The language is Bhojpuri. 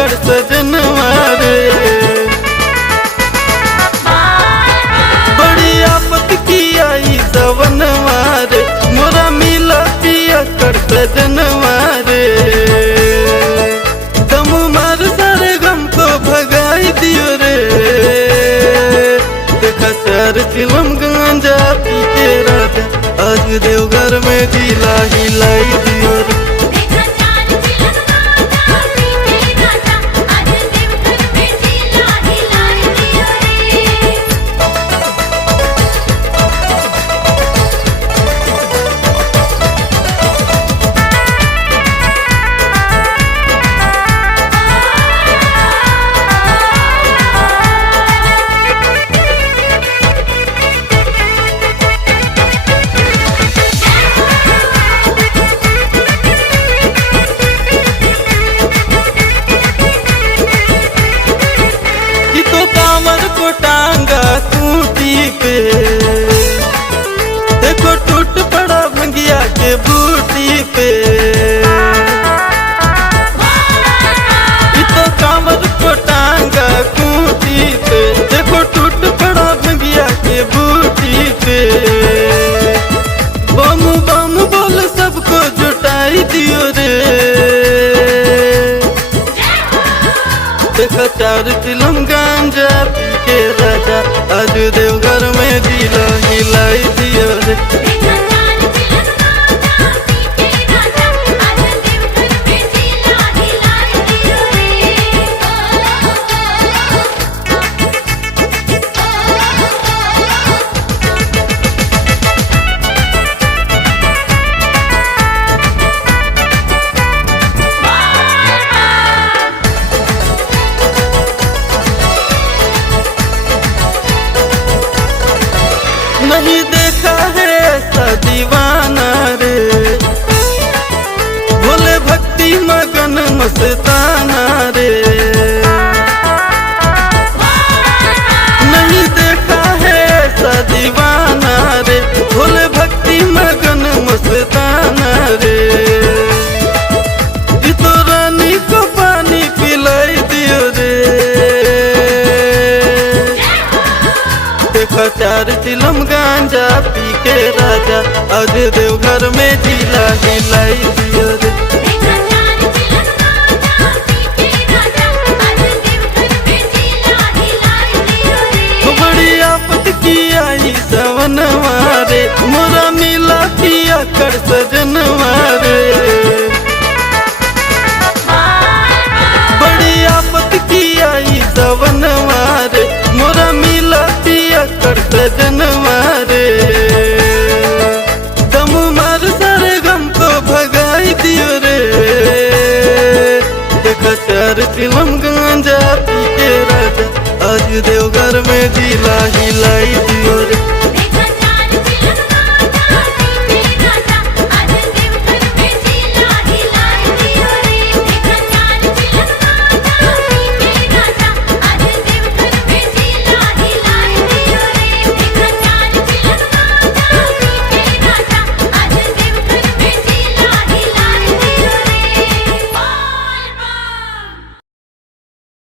कर सजनवा रे। बड़ी आफत की आई सवनवा रे, मोरा मिला पिया कर सजनवा रे। दम मार सारे गम को भगाई दियो रे। देखा सर चिलम गांजा पी के राजा, आज देवघर में ढीला हिलाई दियो रे। टांगा खूंटी पे देखो टूट पड़ा भंगिया के बूटी पे। तो कांवर को टांगा खूंटी पे, देखो टूट पड़ा भंगिया के बूटी पे। बम बम बोल सबको जुटाई दियो रे। देखा चार चिलम गांजा पी के राजा, आज देवघर में ढीला हिलाई दियो रे। नहीं देखा है ऐसा दीवाना रे, भोले भक्ति मगन मस्ताना रे। नहीं देखा है ऐसा दीवाना रे, भोले भक्ति मगन मस्ताना रे। तो रानी को पानी पिलाई दियो रे। देखा चार चिलम गांजा पी के राजा, आज देवघर में ढीला हिलाई दियो रे। बड़ी आफत की आई सवनवा रे, मोरा मिला पिया कर सजनवा रे। बड़ी आफत की आई सवनवा रे, मोरा मिला पिया कर सजनवा रे। दम मार सारे गम को भगाई दियो रे। देखा चार चिलम गांजा पी के राजा, आज देवघर में ढीला हिलाई दियो रे।